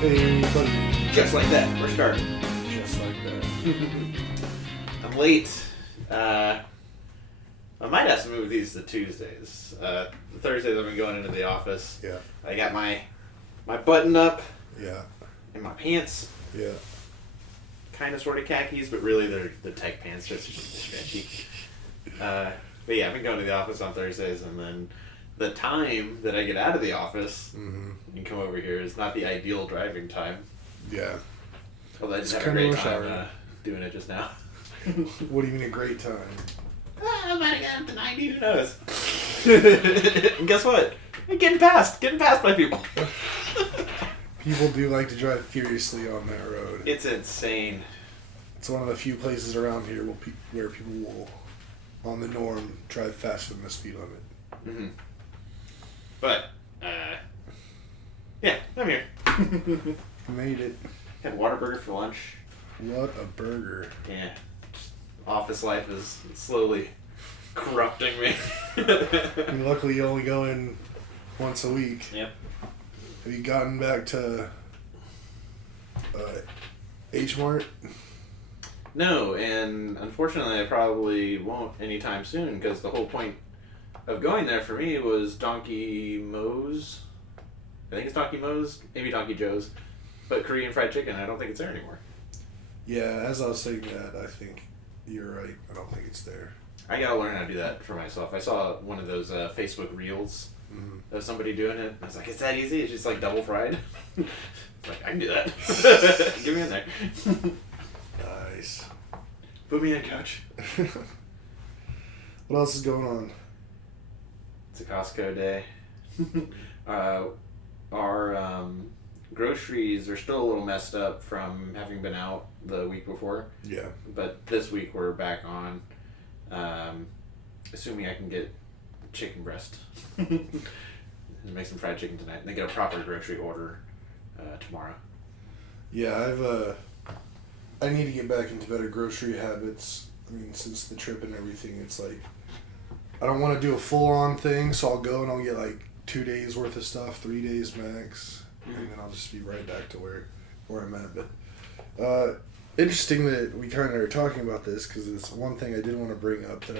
Hey, buddy. Just like that. We're starting. Just like that. I'm late. I might have to move these to Tuesdays. The Thursdays I've been going into the office. Yeah. I got my button up. Yeah. And my pants. Yeah. Kind of sort of khakis, but really they're tight pants, just stretchy. But yeah, I've been going to the office on Thursdays, and then the time that I get out of the office and come over here is not the ideal driving time. Yeah. Although I It's just have a great rush time hour. doing it just now. What do you mean a great time? I might have got up to 90, who knows? And guess what? I'm getting passed by people. People do like to drive furiously on that road. It's insane. It's one of the few places around here where people will, on the norm, drive faster than the speed limit. Mm-hmm. But, yeah, I'm here. Made it. Had Whataburger for lunch. What a burger. Yeah. Office life is slowly corrupting me. I mean, luckily you only go in once a week. Yep. Have you gotten back to H-Mart? No, and unfortunately I probably won't anytime soon, because the whole point of going there for me was Donkey Mo's. I think it's Donkey Mo's, maybe Donkey Joe's, but Korean fried chicken, I don't think it's there anymore. Yeah, as I was saying that, I think you're right. I don't think it's there. I gotta learn how to do that for myself. I saw one of those Facebook Reels of somebody doing it. I was like, it's that easy? It's just like double fried? It's like, I can do that. Get me in there. Nice. Put me in, coach. What else is going on? It's a Costco day. Our groceries are still a little messed up from having been out the week before. Yeah. But this week we're back on. Assuming I can get chicken breast. And make some fried chicken tonight. And then get a proper grocery order tomorrow. Yeah, I need to get back into better grocery habits. I mean, since the trip and everything, it's like, I don't want to do a full-on thing, so I'll go and I'll get like 2 days worth of stuff, 3 days max, and then I'll just be right back to where I'm at. But interesting that we kind of are talking about this, because it's one thing I did want to bring up that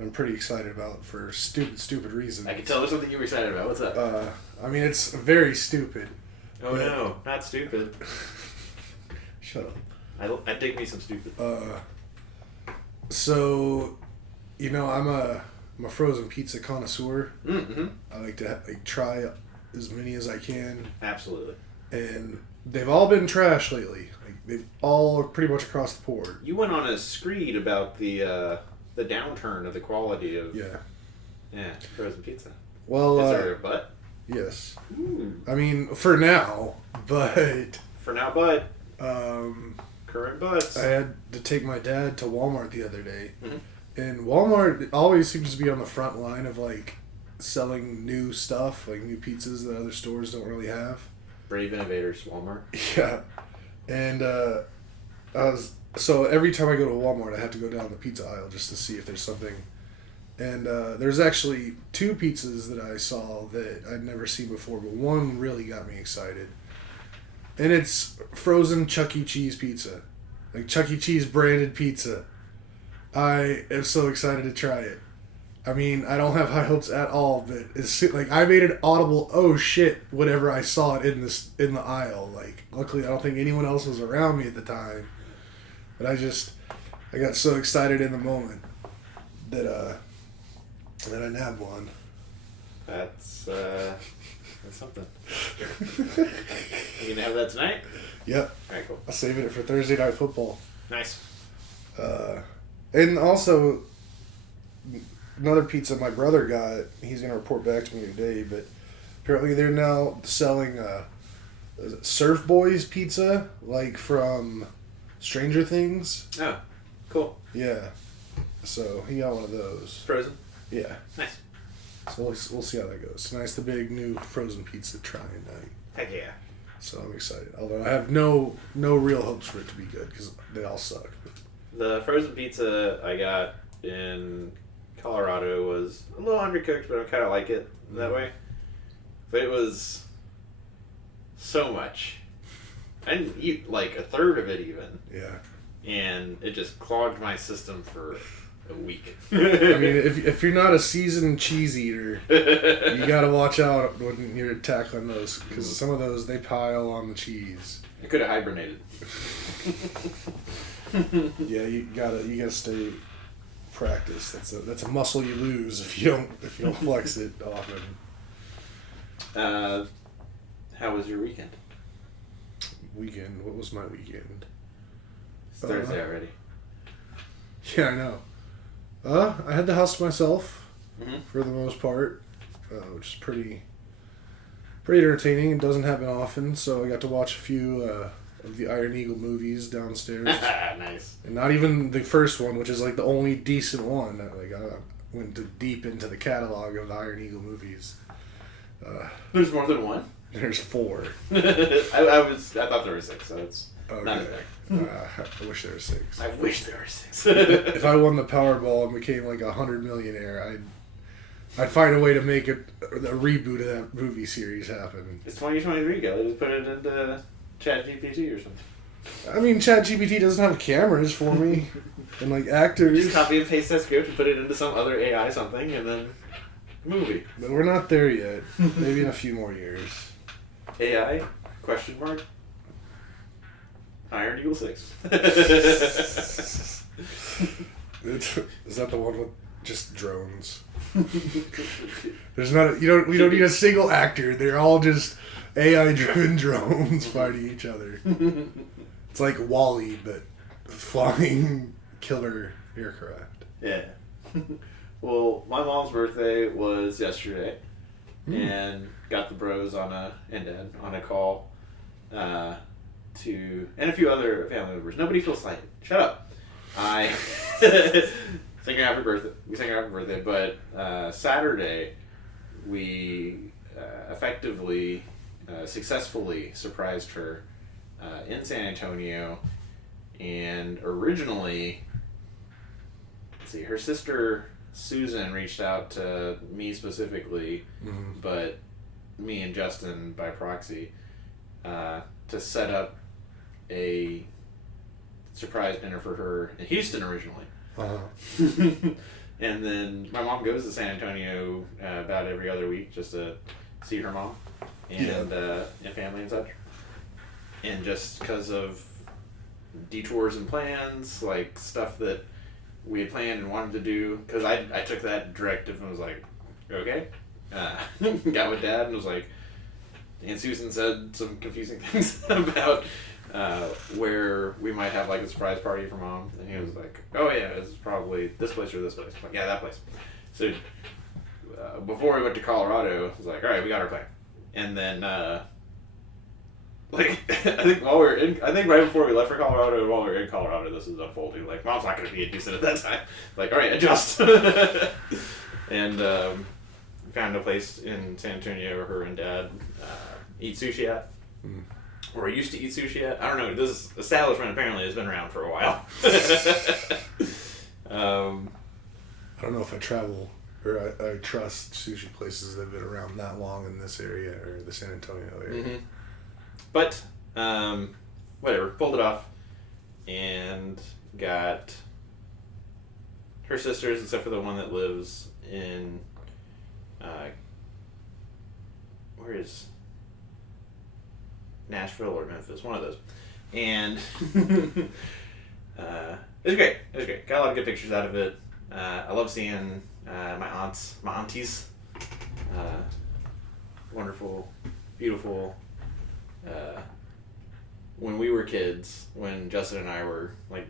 I'm pretty excited about for stupid reasons. I can tell there's something you were excited about. What's up? I mean, it's very stupid. Oh no, not stupid. Shut up. I dig me some stupid. So, you know, I'm a frozen pizza connoisseur. Mm-hmm. I like to try as many as I can. Absolutely. And they've all been trash lately. Like, they've all pretty much across the board. You went on a screed about the downturn of the quality of frozen pizza. Well, is there a but? Yes. Ooh. I mean, for now, but For now, but current butts. I had to take my dad to Walmart the other day. And Walmart always seems to be on the front line of like selling new stuff, like new pizzas that other stores don't really have. Brave innovators, Walmart. Yeah. And so every time I go to Walmart, I have to go down the pizza aisle just to see if there's something. And there's actually 2 pizzas that I saw that I'd never seen before, but one really got me excited. And it's frozen Chuck E. Cheese pizza. Like Chuck E. Cheese branded pizza. I am so excited to try it. I mean, I don't have high hopes at all, but it's like I made an audible "oh shit" whenever I saw it in the aisle. Like, luckily, I don't think anyone else was around me at the time, but I got so excited in the moment that I nabbed one. That's something. You gonna have that tonight? Yep. Alright, cool. I'm saving it for Thursday Night Football. Nice. And also, another pizza my brother got, he's going to report back to me today, but apparently they're now selling Surf Boys pizza, like from Stranger Things. Oh, cool. Yeah. So he got one of those. Frozen? Yeah. Nice. So we'll see how that goes. Nice, the big new frozen pizza trying night. Heck yeah. So I'm excited. Although I have no real hopes for it to be good, because they all suck. The frozen pizza I got in Colorado was a little undercooked, but I kind of like it that way. But it was so much. I didn't eat like a third of it even. Yeah. And it just clogged my system for a week. I mean, if you're not a seasoned cheese eater, you gotta watch out when you're tackling those, because some of those, they pile on the cheese. I could have hibernated. Yeah, you gotta stay practiced. That's a muscle you lose if you don't flex it often. How was your weekend? Weekend? What was my weekend? It's Thursday already. Yeah, I know. I had the house to myself for the most part, which is pretty entertaining. It doesn't happen often, so I got to watch a few of the Iron Eagle movies downstairs. Nice. And not even the first one, which is like the only decent one. I went deep into the catalog of the Iron Eagle movies. There's more than one? There's 4. I thought there were 6, so it's not as bad. I wish there were 6. I wish there were 6. If I won the Powerball and became like 100 millionaire, I'd find a way to make a reboot of that movie series happen. It's 2023, Kelley. Just put it into ChatGPT or something. I mean, ChatGPT doesn't have cameras for me and like actors. Just copy and paste that script and put it into some other AI something, and then movie. But we're not there yet. Maybe in a few more years. AI? Question mark? Iron Eagle 6. Is that the one with just drones? There's not. We don't need a single actor. They're all just AI-driven drones fighting each other. It's like WALL-E, but flying killer aircraft. Yeah. Well, my mom's birthday was yesterday, and got the bros and dad on a call, and a few other family members. Nobody feels slighted. Shut up. I sang her happy birthday. We sang her happy birthday, but Saturday we effectively, successfully surprised her in San Antonio, and originally, let's see, her sister Susan reached out to me specifically, but me and Justin by proxy, to set up a surprise dinner for her in Houston originally. And then my mom goes to San Antonio about every other week just to see her mom and family and such. And just because of detours and plans, like stuff that we had planned and wanted to do, because I took that directive and was like, okay. Got with Dad and was like, and Susan said some confusing things about where we might have like a surprise party for Mom, and he was like, oh yeah, it's probably this place or this place. I'm like, yeah, that place. So before we went to Colorado, I was like, all right, we got our plan. And then like I think right before we left for Colorado, while we were in Colorado, this is unfolding. Like, Mom's not going to be in Houston at that time. Like, all right, adjust. And found a place in San Antonio where her and Dad eat sushi at. Or used to eat sushi at. I don't know. This establishment apparently has been around for a while. I don't know if I travel or I trust sushi places that have been around that long in this area or the San Antonio area. But whatever, pulled it off and got her sisters, except for the one that lives in where is Nashville or Memphis, one of those. And it was great. It was great. Got a lot of good pictures out of it. I love seeing my aunties. Wonderful, beautiful. When we were kids, when Justin and I were like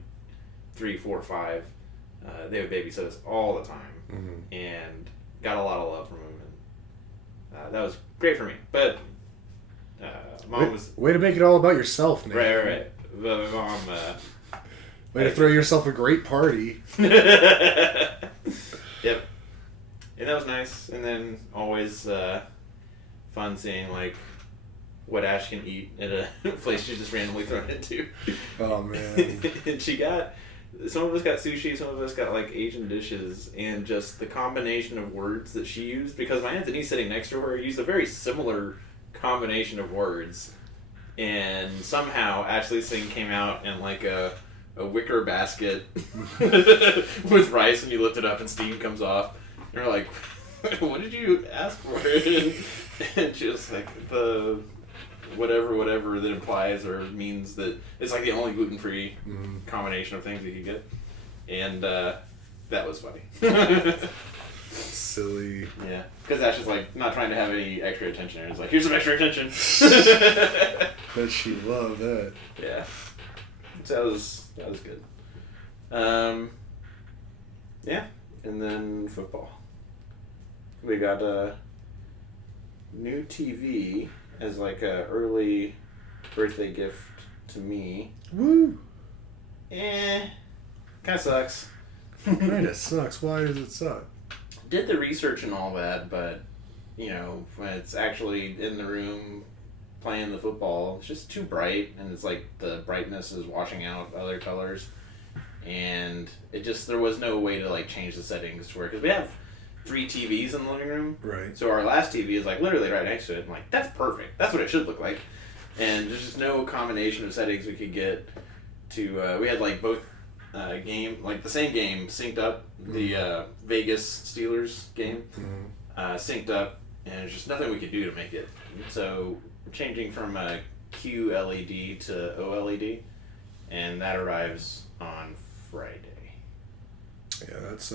3, 4, 5, they would babysit us all the time, and got a lot of love from them. And that was great for me. But Mom was way to make it all about yourself, Nate. Right. But my mom. Way to throw yourself a great party. Yep. And that was nice. And then always fun seeing like what Ash can eat at a place she's just randomly thrown into. Oh man. And some of us got sushi, some of us got like Asian dishes, and just the combination of words that she used, because my Aunt Denise sitting next to her used a very similar combination of words, and somehow Ashley's thing came out in like a wicker basket with rice, and you lift it up and steam comes off. And you're like, what did you ask for? And she was like, the whatever that implies or means that it's like the only gluten-free combination of things you could get. And that was funny. Silly. Yeah, because Ash is like not trying to have any extra attention. It's like, here's some extra attention. Bet she loved that. Yeah, so that was good. Yeah, and then football. We got a new TV as like a early birthday gift to me. Woo! Kind of sucks. Kinda sucks. Why does it suck? Did the research and all that, but you know, when it's actually in the room playing the football, it's just too bright, and it's like the brightness is washing out other colors, and there was no way to like change the settings to where, because we have 3 TVs in the living room, right? So our last TV is like literally right next to it. I'm like, that's perfect. That's what it should look like, and there's just no combination of settings we could get to. We had like both. Game, like the same game synced up, the Vegas Steelers game synced up, and there's just nothing we could do to make it. So we're changing from a QLED to OLED, and that arrives on Friday. Yeah, that's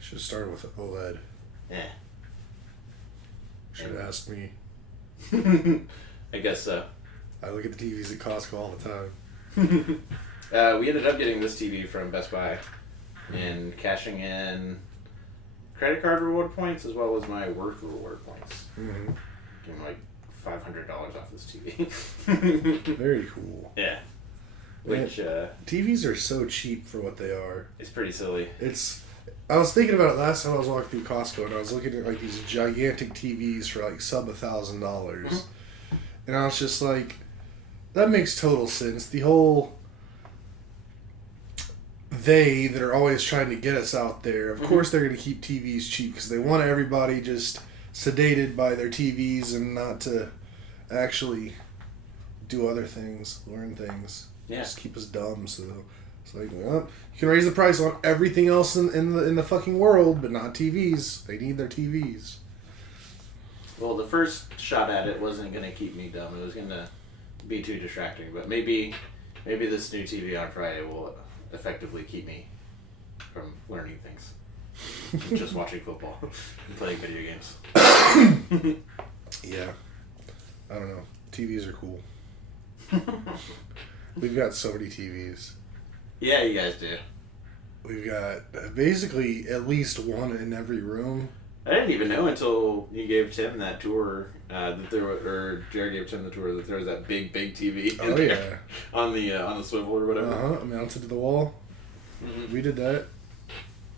should have started with OLED. Yeah. Should have asked me. I guess so. I look at the TVs at Costco all the time. We ended up getting this TV from Best Buy and cashing in credit card reward points as well as my work reward points. Mm-hmm. Getting like $500 off this TV. Very cool. Yeah. Which TVs are so cheap for what they are. It's pretty silly. I was thinking about it last time I was walking through Costco, and I was looking at like these gigantic TVs for like sub $1,000, and I was just like, that makes total sense. The whole that are always trying to get us out there. Of course, they're going to keep TVs cheap because they want everybody just sedated by their TVs and not to actually do other things, learn things. Yeah. Just keep us dumb. So it's like, well, you can raise the price on everything else in the fucking world, but not TVs. They need their TVs. Well, the first shot at it wasn't going to keep me dumb. It was going to be too distracting. But maybe this new TV on Friday will effectively keep me from learning things. Just watching football and playing video games. Yeah. I don't know. TVs are cool. We've got so many TVs. Yeah, you guys do. We've got basically at least one in every room. I didn't even know until you gave Tim that tour or Jared gave Tim the tour that there was that big TV. Oh yeah. on the swivel or whatever. Mounted to the wall. Mm-hmm. We did that.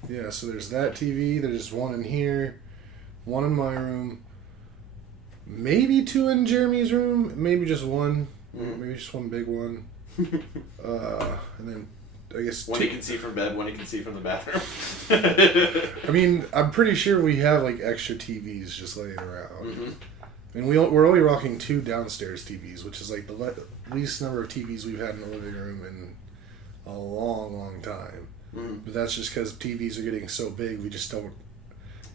Yeah, so there's that TV. There's one in here, one in my room, maybe 2 in Jeremy's room, maybe just one, maybe just one big one, and then I guess one he can see from bed, one he can see from the bathroom. I mean, I'm pretty sure we have like extra TVs just laying around. Mm-hmm. I mean, we're only rocking 2 downstairs TVs, which is like the least number of TVs we've had in the living room in a long time. Mm-hmm. But that's just because TVs are getting so big, we just don't.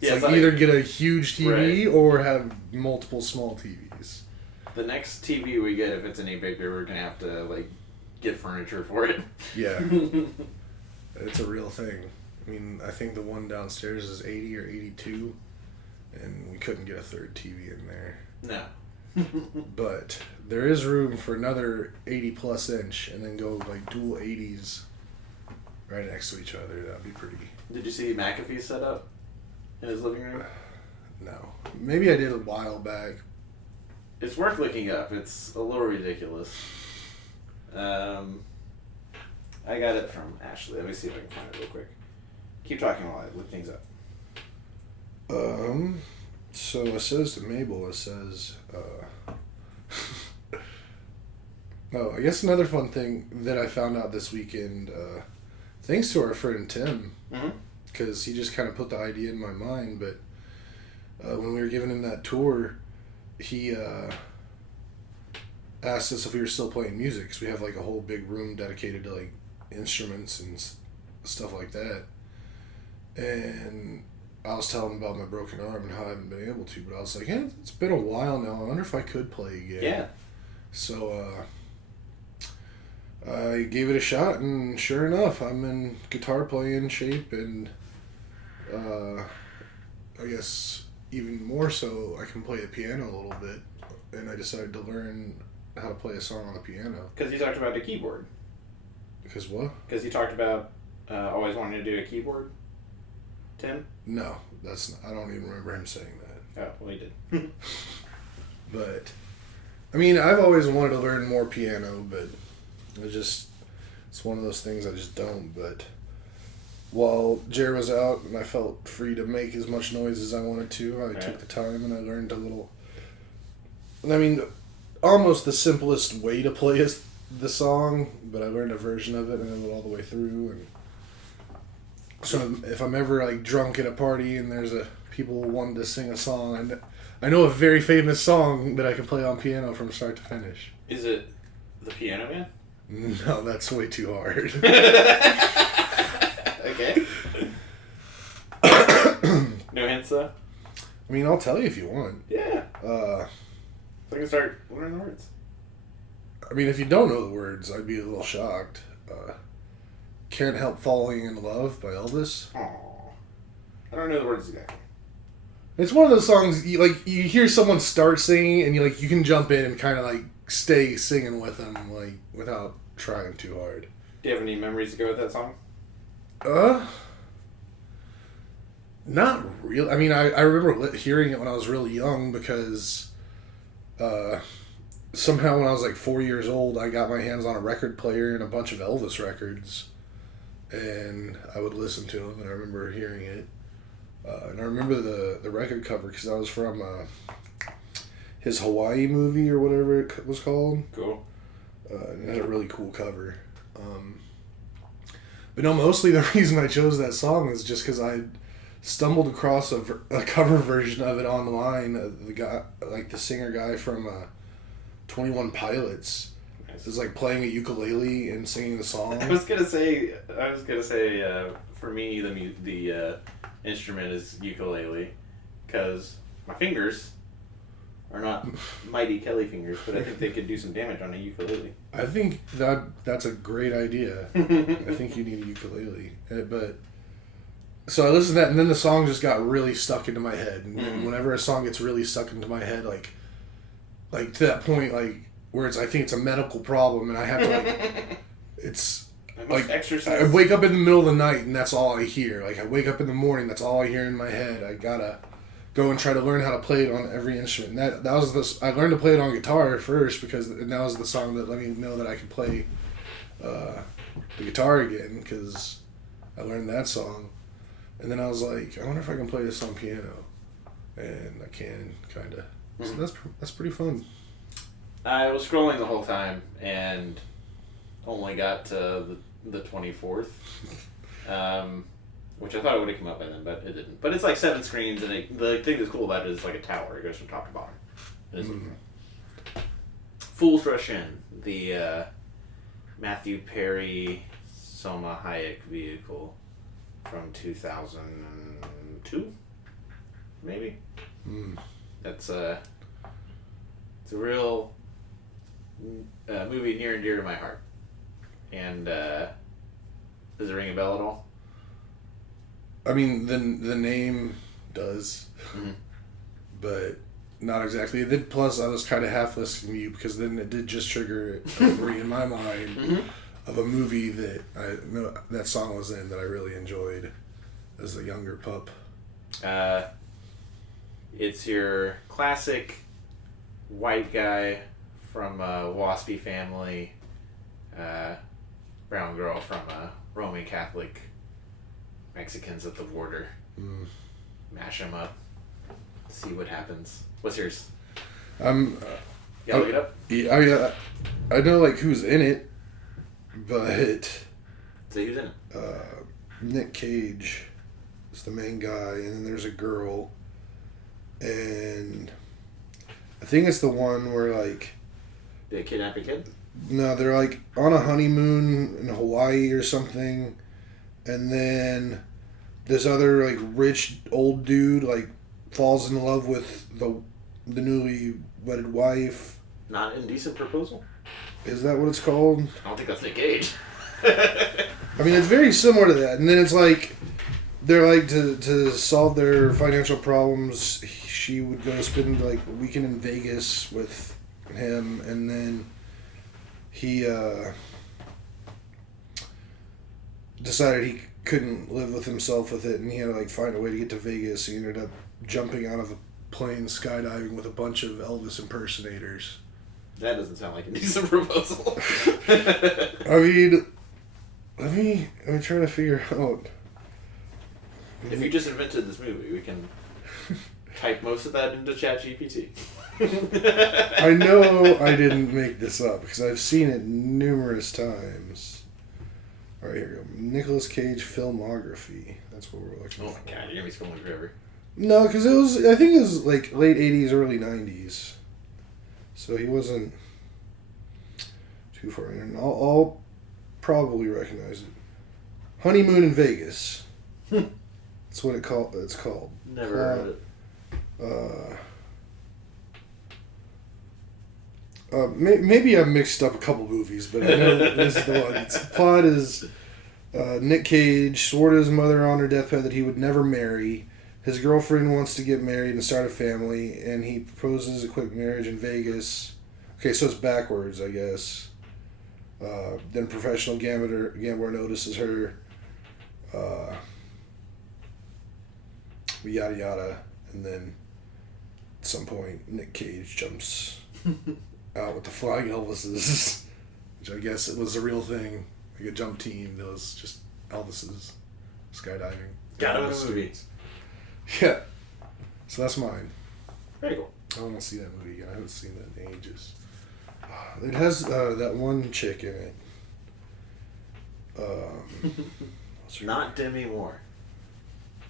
Yeah, it's like either get a huge TV or have multiple small TVs. The next TV we get, if it's any bigger, we're gonna have to like get furniture for it. Yeah, it's a real thing. I mean, I think the one downstairs is 80 or 82, and we couldn't get a third TV in there. No. But there is room for another 80+ inch, and then go like dual 80s right next to each other. That'd be pretty. Did you see McAfee's setup in his living room? No. Maybe I did a while back. It's worth looking up. It's a little ridiculous. I got it from Ashley. Let me see if I can find it real quick. Keep talking while I look things up. So it says to Mabel, it says, oh, I guess another fun thing that I found out this weekend, thanks to our friend Tim, because he just kind of put the idea in my mind, but when we were giving him that tour, he asked us if we were still playing music because we have like a whole big room dedicated to like instruments and stuff like that. And I was telling him about my broken arm and how I haven't been able to, but I was like, yeah, it's been a while now. I wonder if I could play again. Yeah. So I gave it a shot, and sure enough, I'm in guitar playing shape, and I guess even more so, I can play the piano a little bit, and I decided to learn how to play a song on the piano. Because you talked about the keyboard. Because what? Because you talked about always wanting to do a keyboard, Tim? No, that's not, I don't even remember him saying that. Oh, well, he did. But, I mean, I've always wanted to learn more piano, but it's one of those things I just don't. But while Jared was out and I felt free to make as much noise as I wanted to, I took the time and I learned a little. I mean, almost the simplest way to play the song, but I learned a version of it and I went all the way through. And so if I'm ever like drunk at a party and there's people wanting to sing a song, I know a very famous song that I can play on piano from start to finish. Is it The Piano Man? No, that's way too hard. Okay. No hints, though? I mean, I'll tell you if you want. Yeah. So I can start learning the words. I mean, if you don't know the words, I'd be a little shocked. Can't Help Falling in Love by Elvis. Aww. I don't know the words exactly. It's one of those songs, you hear someone start singing, and you can jump in and kind of, like, stay singing with them, like, without trying too hard. Do you have any memories to go with that song? Not real. I mean, I remember hearing it when I was really young because somehow when I was like 4 years old, I got my hands on a record player and a bunch of Elvis records, and I would listen to them, and I remember hearing it. And I remember the record cover because that was from his Hawaii movie or whatever it was called. Cool. And it had a really cool cover. But no, mostly the reason I chose that song is just because I stumbled across a cover version of it online. The guy, like the singer guy from 21 Pilots, is like playing a ukulele and singing the song. I was gonna say, for me, the instrument is ukulele, because my fingers are not mighty Kelley fingers, but I think they could do some damage on a ukulele. I think that's a great idea. I think you need a ukulele. But so I listened to that, and then the song just got really stuck into my head. And whenever a song gets really stuck into my head, like to that point, like where I think it's a medical problem, and I have to like, it's like exercise. I wake up in the middle of the night, and that's all I hear. Like I wake up in the morning, that's all I hear in my head. I gotta go and try to learn how to play it on every instrument. And that was this. I learned to play it on guitar first because that was the song that let me know that I could play the guitar again because I learned that song. And then I was like, I wonder if I can play this on piano, and I can kind of. So that's pretty fun. I was scrolling the whole time and only got to the 24th. Which I thought it would have come up by then, but it didn't. But it's like 7 screens, and the thing that's cool about it is like a tower. It goes from top to bottom. Fools Rush In, the Matthew Perry, Soma Hayek vehicle from 2002, maybe. That's it's a real movie near and dear to my heart. And does it ring a bell at all? I mean, the name does, but not exactly. Then plus, I was kind of half listening to you because then it did just trigger a memory in my mind of a movie that I know that song was in that I really enjoyed as a younger pup. It's your classic white guy from a waspy family, brown girl from a Roman Catholic. Mexicans at the border. Mash them up. See what happens. What's yours? Yeah, look it up. Yeah, I know like who's in it, but Say who's in it. Nick Cage is the main guy, and then there's a girl, and I think it's the one where like They kidnap a kid? No, they're like on a honeymoon in Hawaii or something, and then this other like rich old dude like falls in love with the newly wedded wife. Not Indecent Proposal? Is that what it's called? I don't think that's Nick Cage. I mean, it's very similar to that, and then it's like they're like to solve their financial problems. She would go spend like a weekend in Vegas with him, and then he decided he couldn't live with himself with it, and he had to like find a way to get to Vegas. He ended up jumping out of a plane skydiving with a bunch of Elvis impersonators. That doesn't sound like a decent proposal. I mean, I'm trying to figure out. If you just invented this movie, we can type most of that into ChatGPT. I know I didn't make this up because I've seen it numerous times. All right, here we go. Nicolas Cage filmography. That's what we're looking Oh for. my god, you're gonna be scrolling forever. No, because I think it was like late 80s, early 90s. So he wasn't too far in. And I'll probably recognize it. Honeymoon in Vegas. That's what it's called. Never heard it. Maybe I mixed up a couple movies, but I know this is the one. The plot is Nick Cage swore to his mother on her deathbed that he would never marry. His girlfriend wants to get married and start a family, and he proposes a quick marriage in Vegas. Okay, so it's backwards, I guess. Then professional gambler notices her. Yada yada, and then at some point Nick Cage jumps out with the Flying Elvises, which I guess it was a real thing, like a jump team that was just Elvises skydiving. Got him in a movie. Yeah, so that's mine. Very cool. I want to see that movie again. I haven't seen that in ages. It has that one chick in it. What's her Not Demi Moore.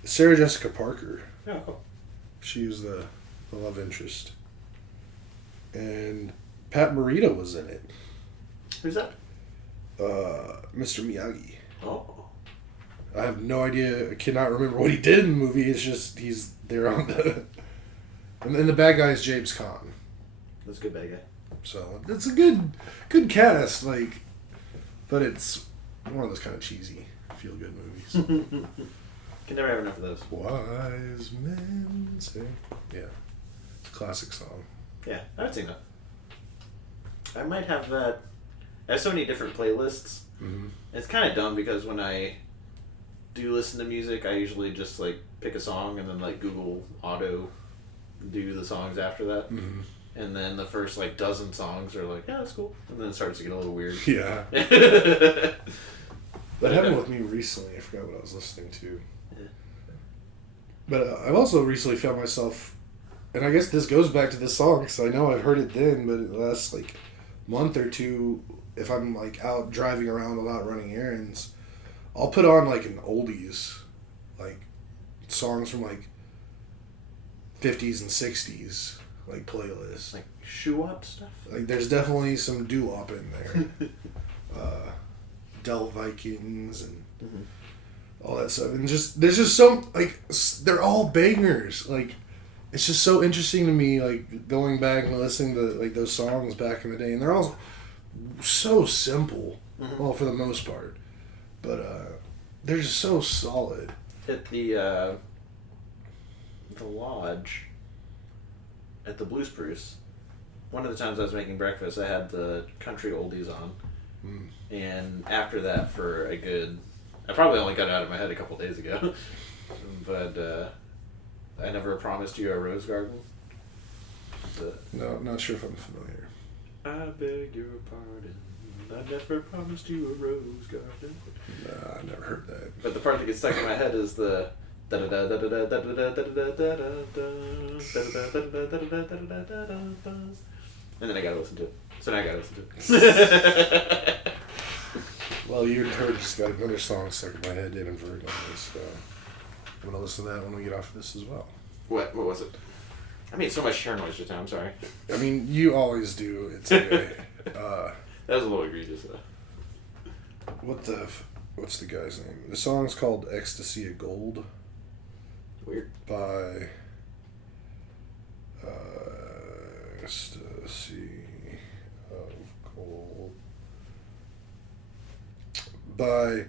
Sarah Jessica Parker. Oh, cool. She was the love interest. And Pat Morita was in it. Who's that? Mr. Miyagi. Oh. I have no idea. I cannot remember what he did in the movie. It's just he's there on the... And then the bad guy is James Caan. That's a good bad guy. So it's a good cast, like, but it's one of those kind of cheesy, feel-good movies. Can never have enough of those. Wise men say... Yeah. It's a classic song. Yeah, I would sing that. I might have that. I have so many different playlists. Mm-hmm. It's kind of dumb because when I do listen to music, I usually just like pick a song and then like Google auto do the songs after that. Mm-hmm. And then the first like dozen songs are like, yeah, that's cool. And then it starts to get a little weird. Yeah. That happened with me recently. I forgot what I was listening to. Yeah. But I've also recently found myself, and I guess this goes back to this song because I know I've heard it then, but the last like month or two, if I'm like out driving around a lot running errands, I'll put on like an oldies, like songs from like 50s and 60s, like playlist. Like shoo-wop stuff? Like there's definitely some doo-wop in there. Del Vikings and all that stuff, and just there's just so like they're all bangers. Like it's just so interesting to me, like going back and listening to like those songs back in the day, and they're all so simple, well for the most part, but they're just so solid. At the lodge at the Blue Spruce, one of the times I was making breakfast, I had the country oldies on. And after that, for a good... I probably only got it out of my head a couple days ago. But I Never Promised You a Rose Garden. No, not sure if I'm familiar. I beg your pardon. I never promised you a rose garden. Nah, I never heard that. But the part that gets stuck in my head is the... And then I gotta listen to it. So now I gotta listen to it. Well, you heard just got another song stuck in my head inadvertently, so I'm gonna listen to that when we get off of this as well. What was it? I made so much chair noise just now, I'm sorry. I mean, you always do. It's okay. That was a little egregious, though. What's the guy's name? The song's called "Ecstasy of Gold." Weird. By Ecstasy of Gold by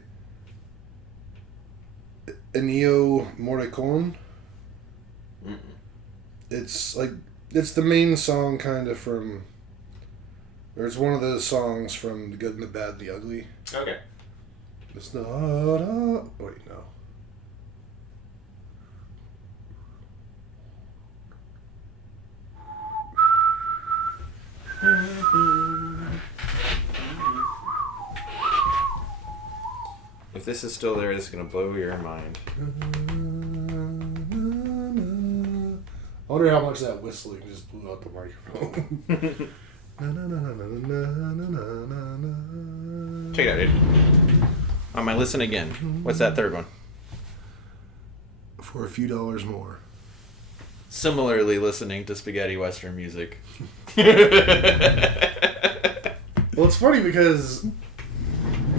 Ennio Morricone. Mm-mm. It's the main song kind of from, or it's one of the songs from The Good and the Bad and the Ugly. Okay. It's not wait, no. If this is still there, it's gonna blow your mind. I wonder how much that whistling just blew out the microphone. Check it out, dude. On my listen again. What's that third one? For a few dollars more. Similarly listening to spaghetti western music. Well, it's funny because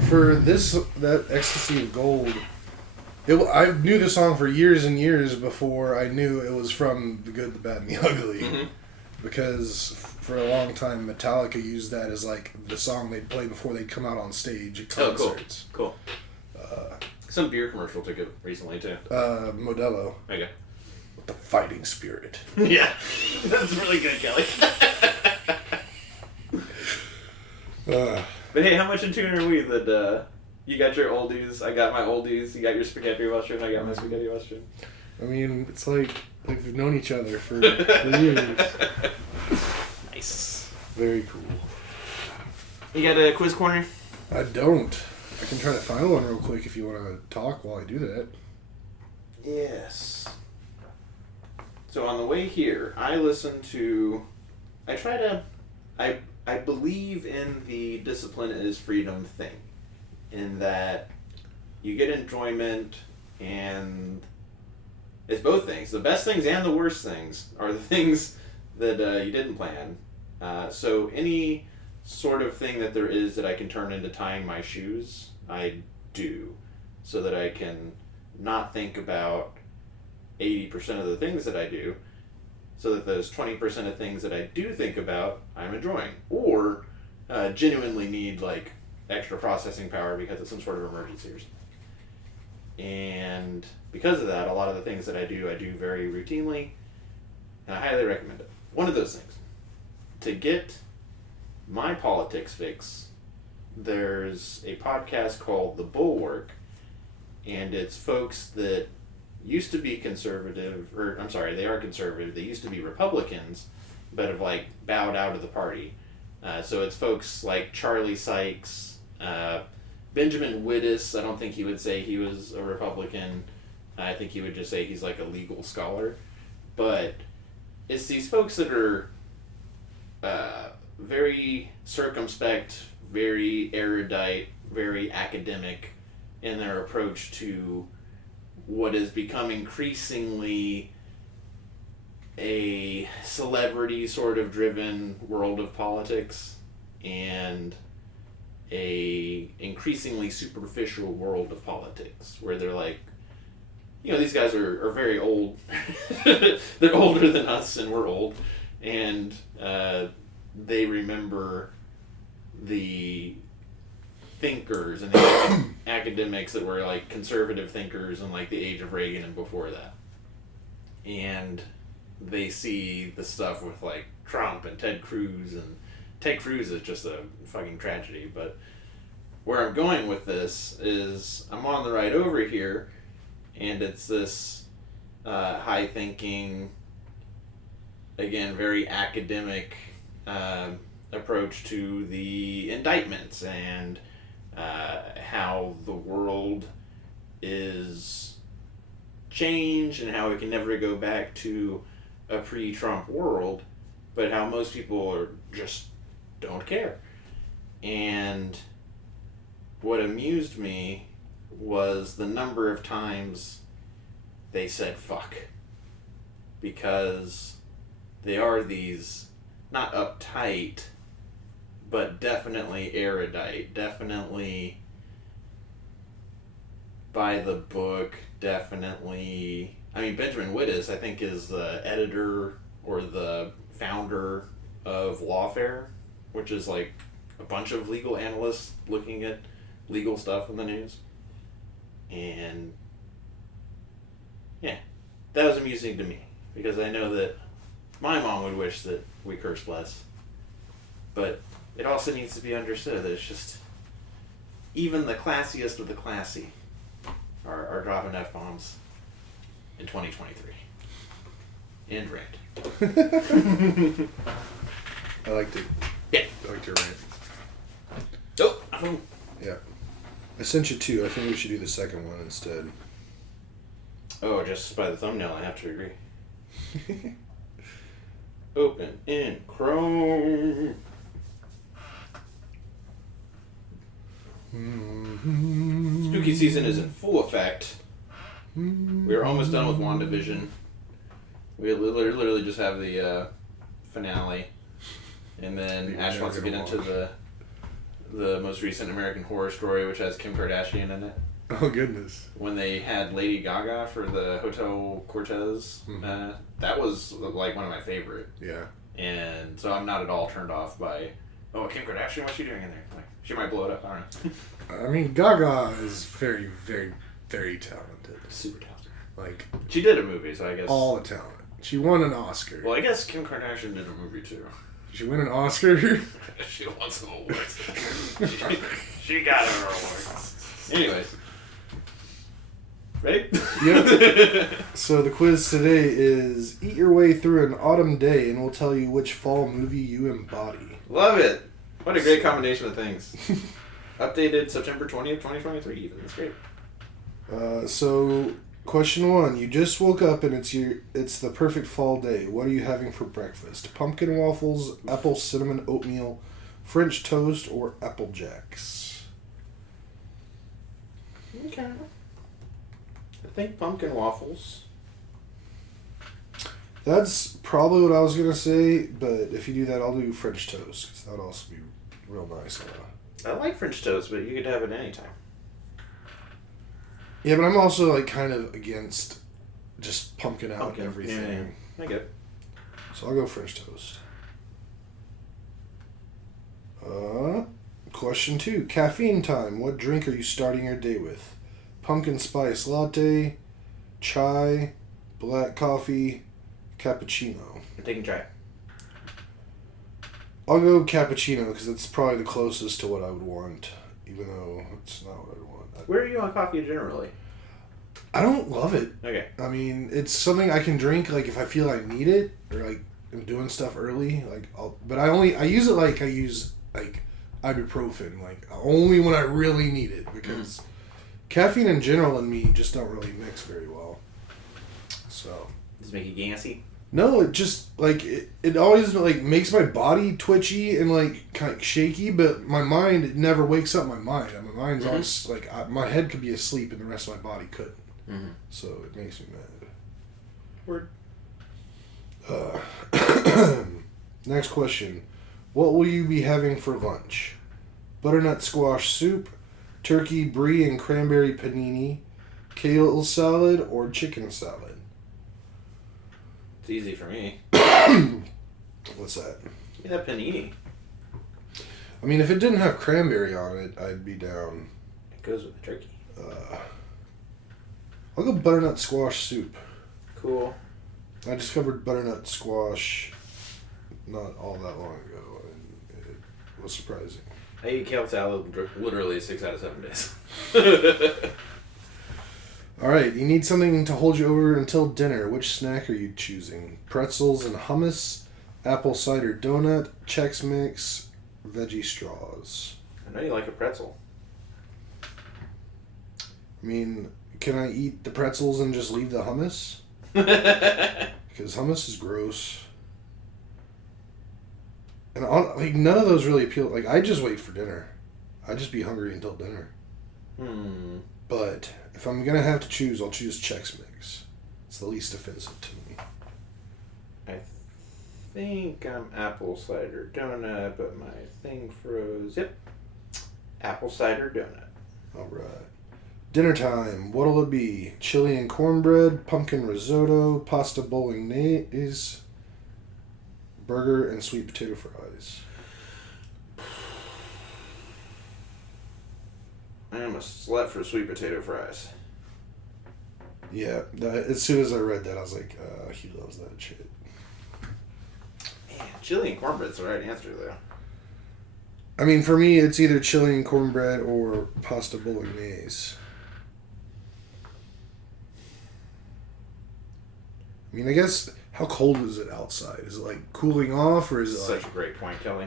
for that Ecstasy of Gold, I knew the song for years and years before I knew it was from The Good, the Bad, and the Ugly. Mm-hmm. Because for a long time, Metallica used that as like the song they'd play before they'd come out on stage at concerts. Oh, cool. Some beer commercial took it recently too. Modelo. Okay. With the fighting spirit. Yeah, that's really good, Kelley. But hey, how much in tune are we that you got your oldies, I got my oldies, you got your spaghetti western, I got my spaghetti western? I mean, it's like we've known each other for years. Nice. Very cool. You got a quiz corner? I don't. I can try to find one real quick if you want to talk while I do that. Yes. So on the way here, I believe in the discipline is freedom thing. In that you get enjoyment, and it's both things. The best things and the worst things are the things that you didn't plan. So any sort of thing that there is that I can turn into tying my shoes, I do. So that I can not think about 80% of the things that I do. So that those 20% of things that I do think about, I'm enjoying. Or genuinely need like extra processing power because it's some sort of emergency or something. And because of that, a lot of the things that I do very routinely, and I highly recommend it. One of those things. To get my politics fix, there's a podcast called The Bulwark, and it's folks that used to be conservative, they are conservative, they used to be Republicans, but have like bowed out of the party. So it's folks like Charlie Sykes, Benjamin Wittes. I don't think he would say he was a Republican. I think he would just say he's like a legal scholar. But it's these folks that are very circumspect, very erudite, very academic in their approach to what has become increasingly a celebrity sort of driven world of politics and a increasingly superficial world of politics where they're like, these guys are very old. They're older than us and we're old. And they remember the thinkers and the academics that were like conservative thinkers in like the age of Reagan and before that. And they see the stuff with like Trump and Ted Cruz, and Ted Cruz is just a fucking tragedy. But where I'm going with this is I'm on the ride over here, and it's this high thinking, again, very academic approach to the indictments and how the world is changed and how it can never go back to a pre-Trump world, but how most people just don't care. And what amused me was the number of times they said fuck, because they are these not uptight, but definitely erudite, definitely by the book, definitely. I mean, Benjamin Wittes, I think, is the editor or the founder of Lawfare, which is like a bunch of legal analysts looking at legal stuff in the news. And yeah, that was amusing to me because I know that my mom would wish that we cursed less. But it also needs to be understood that it's just even the classiest of the classy are dropping F-bombs in 2023. End rant. I liked it. Yeah. I liked your rant. Oh, yeah. I sent you 2. I think we should do the second one instead. Oh, just by the thumbnail, I have to agree. Open in Chrome. Spooky season is in full effect. We are almost done with WandaVision. We literally just have the finale. And then Ash wants to get into the most recent American Horror Story, which has Kim Kardashian in it. Oh, goodness. When they had Lady Gaga for the Hotel Cortez, that was like one of my favorite. Yeah. And so I'm not at all turned off by, Kim Kardashian, what's she doing in there? Like, she might blow it up, I don't know. I mean, Gaga is very, very, very talented. Super talented. Like, she did a movie, so I guess. all the talent. She won an Oscar. Well, I guess Kim Kardashian did a movie too. Did she win an Oscar? She won some awards. she got her awards. Anyways. Ready? Yep. So the quiz today is eat your way through an autumn day and we'll tell you which fall movie you embody. Love it. What a great combination of things. Updated September 20th, 2023 even. That's great. So question 1. You just woke up and it's the perfect fall day. What are you having for breakfast? Pumpkin waffles, apple cinnamon oatmeal, French toast, or Apple Jacks? Okay. I think pumpkin waffles. That's probably what I was going to say, but if you do that, I'll do French toast, because that would also be real nice. I like French toast, but you could have it anytime. Yeah, but I'm also like kind of against just pumpkin out and everything. Yeah. I get it. So I'll go French toast. Question 2. Caffeine time. What drink are you starting your day with? Pumpkin spice latte, chai, black coffee, cappuccino. I'm taking chai. I'll go cappuccino because it's probably the closest to what I would want, even though it's not what I'd want. Where are you on coffee generally? I don't love it. Okay. I mean, it's something I can drink like if I feel I need it or like I'm doing stuff early. But I use it like I use like ibuprofen, like only when I really need it because caffeine in general and me just don't really mix very well. So. Does it make you gassy? No, it just like it always like makes my body twitchy and like kind of shaky, but my mind it never wakes up my mind. And my mind's always like my head could be asleep and the rest of my body couldn't. Mm-hmm. So it makes me mad. Word. Next question. What will you be having for lunch? Butternut squash soup, turkey, brie, and cranberry panini, kale salad, or chicken salad? It's easy for me. What's that? Give me that panini. I mean, if it didn't have cranberry on it, I'd be down. It goes with the turkey. I'll go butternut squash soup. Cool. I discovered butternut squash not all that long ago, and it was surprising. I eat kale salad literally 6 out of 7 days. All right, you need something to hold you over until dinner. Which snack are you choosing? Pretzels and hummus, apple cider donut, Chex Mix, veggie straws. I know you like a pretzel. I mean, can I eat the pretzels and just leave the hummus? Because hummus is gross. And none of those really appeal. Like, I just wait for dinner. I just be hungry until dinner. But if I'm going to have to choose, I'll choose Chex Mix. It's the least offensive to me. I think I'm apple cider donut, but my thing froze. Yep. Apple cider donut. Alright. Dinner time. What'll it be? Chili and cornbread, pumpkin risotto, pasta bolognese, burger, and sweet potato fries. I am a slut for sweet potato fries. Yeah, as soon as I read that, I was like, he loves that shit. Man, chili and cornbread's the right answer, though. I mean, for me, it's either chili and cornbread or pasta bolognese. I mean, I guess, how cold is it outside? Is it like cooling off, or is it Such a great point, Kelly.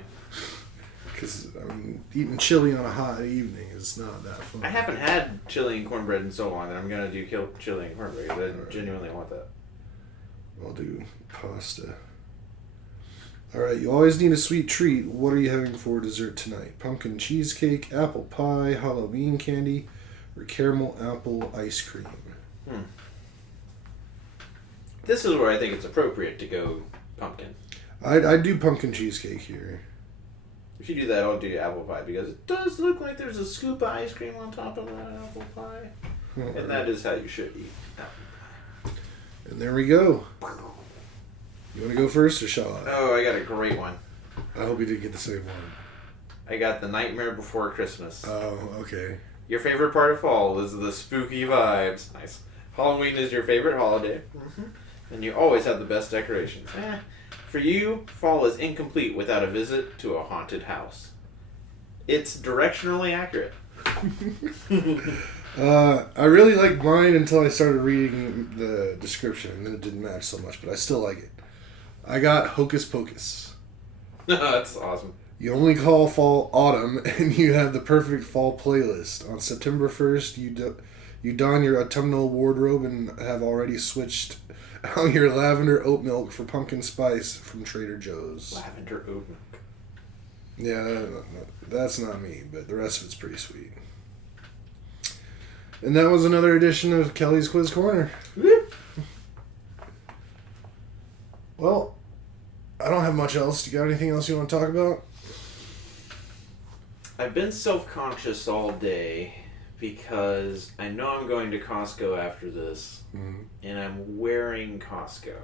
Because, I mean, eating chili on a hot evening is not that fun. I haven't had chili and cornbread in so long that I'm going to do chili and cornbread because I genuinely want that. I'll do pasta. Alright, you always need a sweet treat. What are you having for dessert tonight? Pumpkin cheesecake, apple pie, Halloween candy, or caramel apple ice cream? This is where I think it's appropriate to go pumpkin. I'd do pumpkin cheesecake here. If you do that, I'll do apple pie because it does look like there's a scoop of ice cream on top of that apple pie. And that is how you should eat apple pie. And there we go. You want to go first or shall I? Oh, I got a great one. I hope you did get the same one. I got The Nightmare Before Christmas. Oh, okay. Your favorite part of fall is the spooky vibes. Nice. Halloween is your favorite holiday. Mm-hmm. And you always have the best decorations. For you, fall is incomplete without a visit to a haunted house. It's directionally accurate. I really liked mine until I started reading the description, and then it didn't match so much, but I still like it. I got Hocus Pocus. That's awesome. You only call fall autumn, and you have the perfect fall playlist. On September 1st, you don your autumnal wardrobe and have already switched out your lavender oat milk for pumpkin spice from Trader Joe's. Lavender oat milk. Yeah, that's not me, but the rest of it's pretty sweet. And that was another edition of Kelly's Quiz Corner. Whoop. Well, I don't have much else. You got anything else you want to talk about? I've been self-conscious all day because I know I'm going to Costco after this, and I'm wearing Costco,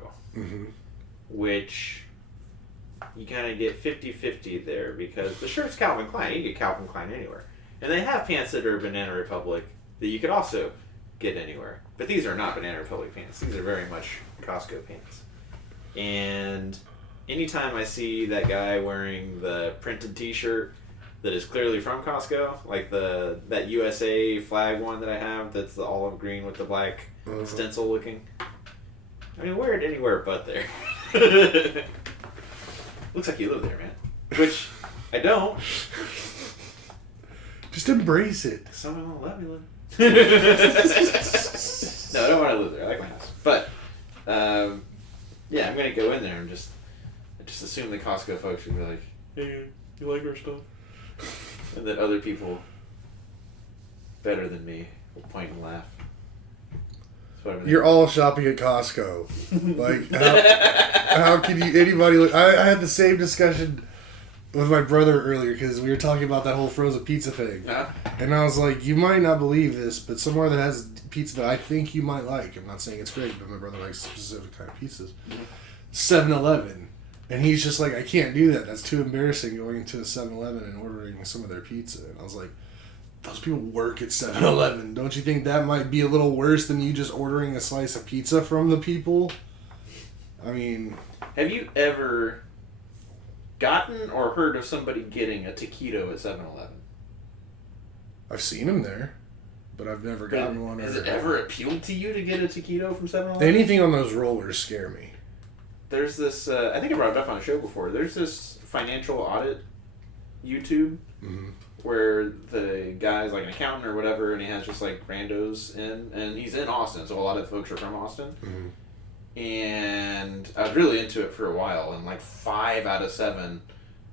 which you kind of get 50-50 there because the shirt's Calvin Klein. You can get Calvin Klein anywhere. And they have pants that are Banana Republic that you could also get anywhere. But these are not Banana Republic pants. These are very much Costco pants. And anytime I see that guy wearing the printed t-shirt that is clearly from Costco, like that USA flag one that I have that's the olive green with the black stencil looking. I mean, wear it anywhere but there. Looks like you live there, man. Which, I don't. Just embrace it. Someone won't let me live. No, I don't want to live there. I like my house. But, yeah, I'm going to go in there and just assume the Costco folks would be like, hey, you like our stuff? And that other people better than me will point and laugh. You're all shopping at Costco. Like, how can you, anybody look? I had the same discussion with my brother earlier because we were talking about that whole frozen pizza thing. And I was like, you might not believe this, but somewhere that has pizza that I think you might like, I'm not saying it's great, but my brother likes specific kind of pizzas, 7-Eleven. And he's just like, I can't do that. That's too embarrassing going into a 7-Eleven and ordering some of their pizza. And I was like, those people work at 7-Eleven. Don't you think that might be a little worse than you just ordering a slice of pizza from the people? I mean... Have you ever gotten or heard of somebody getting a taquito at 7-Eleven? I've seen them there, but I've never gotten one. Has it ever appealed to you to get a taquito from 7-Eleven? Anything on those rollers scare me. There's this, I think I brought it up on the show before, there's this financial audit YouTube where the guy's like an accountant or whatever, and he has just like randos in, and he's in Austin, so a lot of folks are from Austin. And I was really into it for a while, and like 5 out of 7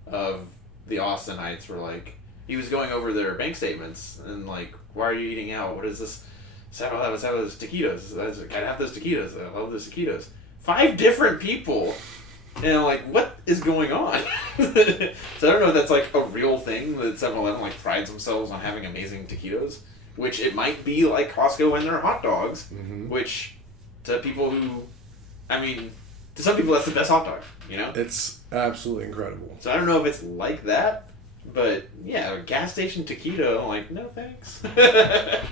of the Austinites were like, he was going over their bank statements, and like, why are you eating out? What is this? 7-Eleven, those taquitos. I'd have those taquitos. I love those taquitos. 5 different people And I'm like, what is going on? So I don't know if that's like a real thing that 7-Eleven like prides themselves on having amazing taquitos, which it might be like Costco and their hot dogs, which to people who, I mean, to some people that's the best hot dog, you know? It's absolutely incredible. So I don't know if it's like that, but yeah, a gas station taquito, I'm like, no thanks. I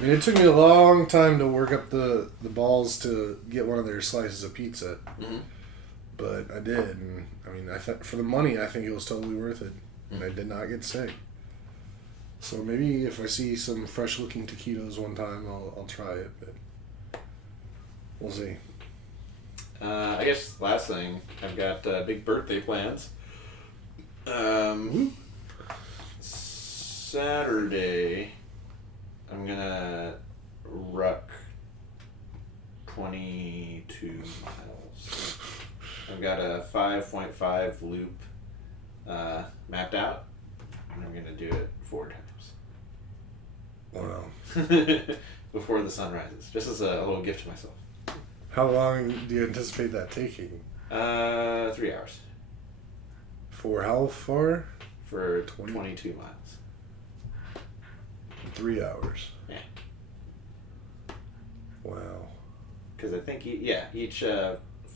mean, it took me a long time to work up the balls to get one of their slices of pizza. But I did, and I mean, for the money, I think it was totally worth it, and I did not get sick. So maybe if I see some fresh-looking taquitos one time, I'll try it, but we'll see. I guess last thing, I've got big birthday plans. Saturday, I'm gonna ruck 22 miles. I've got a 5.5 loop mapped out, and I'm going to do it 4 times. Wow. Before the sun rises, just as a little gift to myself. How long do you anticipate that taking? 3 hours. For how far? For 22 miles. 3 hours. Yeah. Wow. Because I think, each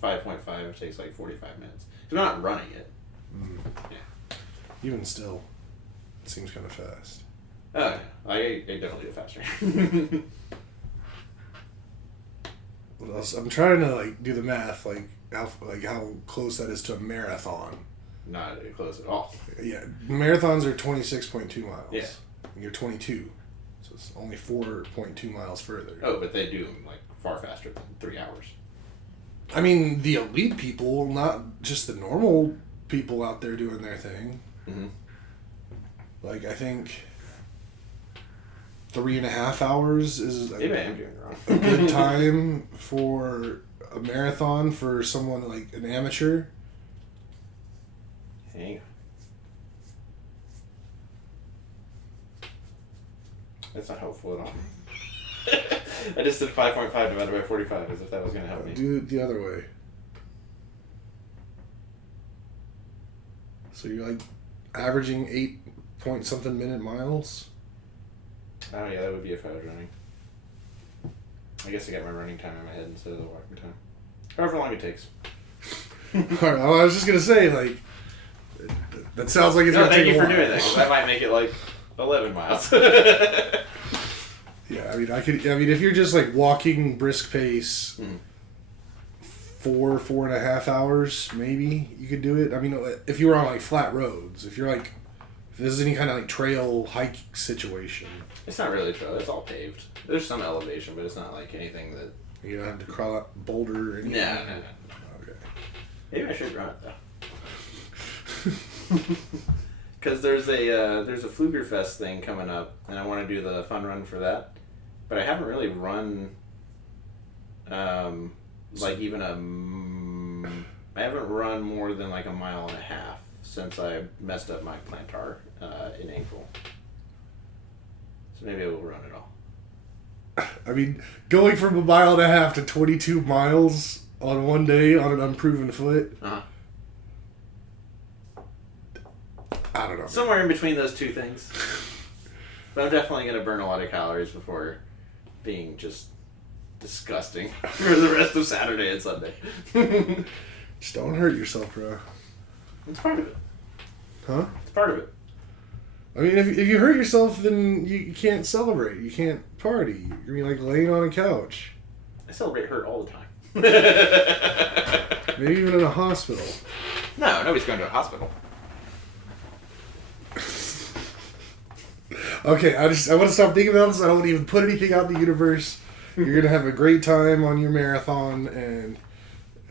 5.5 takes like 45 minutes. So I'm not running it. Yeah. Even still, it seems kind of fast. Oh, yeah. I definitely do it faster. I'm trying to like do the math, like how close that is to a marathon. Not close at all. Yeah, marathons are 26.2 miles. Yeah. And you're 22, so it's only 4.2 miles further. Oh, but they do them like far faster than 3 hours. I mean, the elite people, not just the normal people out there doing their thing. Like, I think 3.5 hours is Maybe I am doing it wrong. a good time for a marathon for someone like an amateur. Hang on. That's not helpful at all. I just did 5.5 divided by 45 as if that was going to help me. Do it the other way. So you're like averaging 8-point-something minute miles? Oh, yeah, that would be if I was running. I guess I got my running time in my head instead of the walking time. However long it takes. Alright, well, I was just going to say, like, that sounds like it's going to take a while. Thank you for doing that, because I might make it like 11 miles. Yeah, I mean, if you're just like walking brisk pace, 4.5 hours, maybe you could do it. I mean, if you were on like flat roads, if this is any kind of like trail hike situation. It's not really trail, it's all paved. There's some elevation, but it's not like anything that... You don't have to crawl up boulder or anything? No. Okay. Maybe I should run it though. Because there's a Pflugerfest thing coming up, and I want to do the fun run for that. But I haven't really run, like even I haven't run more than like 1.5 miles since I messed up my plantar in April. So maybe I will run it all. I mean, going from 1.5 miles to 22 miles on one day on an unproven foot. I don't know. Somewhere in between those two things. But I'm definitely going to burn a lot of calories before being just disgusting for the rest of Saturday and Sunday. Just don't hurt yourself, bro. It's part of it. Huh? It's part of it. I mean, if you hurt yourself, then you can't celebrate. You can't party. You're gonna be like laying on a couch. I celebrate hurt all the time. Maybe even in a hospital. No, nobody's going to a hospital. Okay, I want to stop thinking about this. I don't want to even put anything out in the universe. You're gonna have a great time on your marathon, and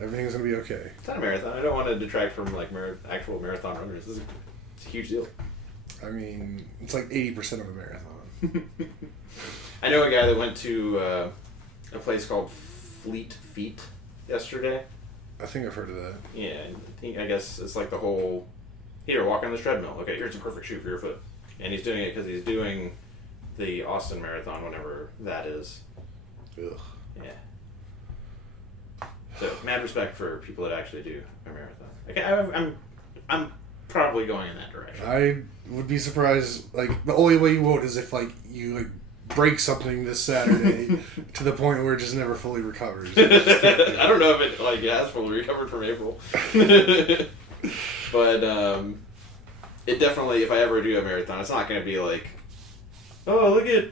everything's gonna be okay. It's not a marathon. I don't want to detract from like actual marathon runners. It's a huge deal. I mean, it's like 80% of a marathon. I know a guy that went to a place called Fleet Feet yesterday. I think I've heard of that. Yeah, I guess it's like the whole, here, walk on this treadmill. Okay, here's a perfect shoe for your foot. And he's doing it because he's doing the Austin Marathon, whenever that is. Ugh. Yeah. So mad respect for people that actually do a marathon. Okay, I'm probably going in that direction. I would be surprised. Like the only way you won't is if like you like break something this Saturday to the point where it just never fully recovers. I don't know if it like has fully recovered from April, but it definitely. If I ever do a marathon, it's not going to be like, oh look at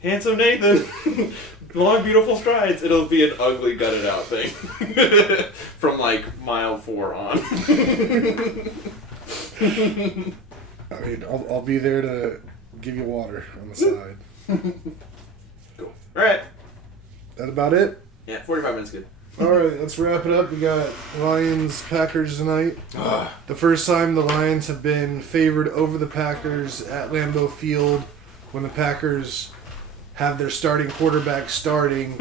handsome Nathan, long beautiful strides. It'll be an ugly gutted out thing from like mile 4 on. I mean, I'll be there to give you water on the side. Cool. All right. That about it? Yeah, 45 minutes good. All right, let's wrap it up. We got Lions Packers tonight. The first time the Lions have been favored over the Packers at Lambeau Field when the Packers have their starting quarterback starting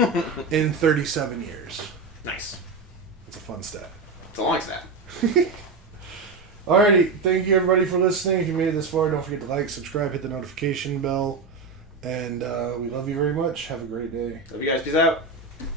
in 37 years. Nice. It's a fun stat. It's a long stat. Alrighty, thank you everybody for listening. If you made it this far, don't forget to like, subscribe, hit the notification bell. And we love you very much. Have a great day. Love you guys. Peace out.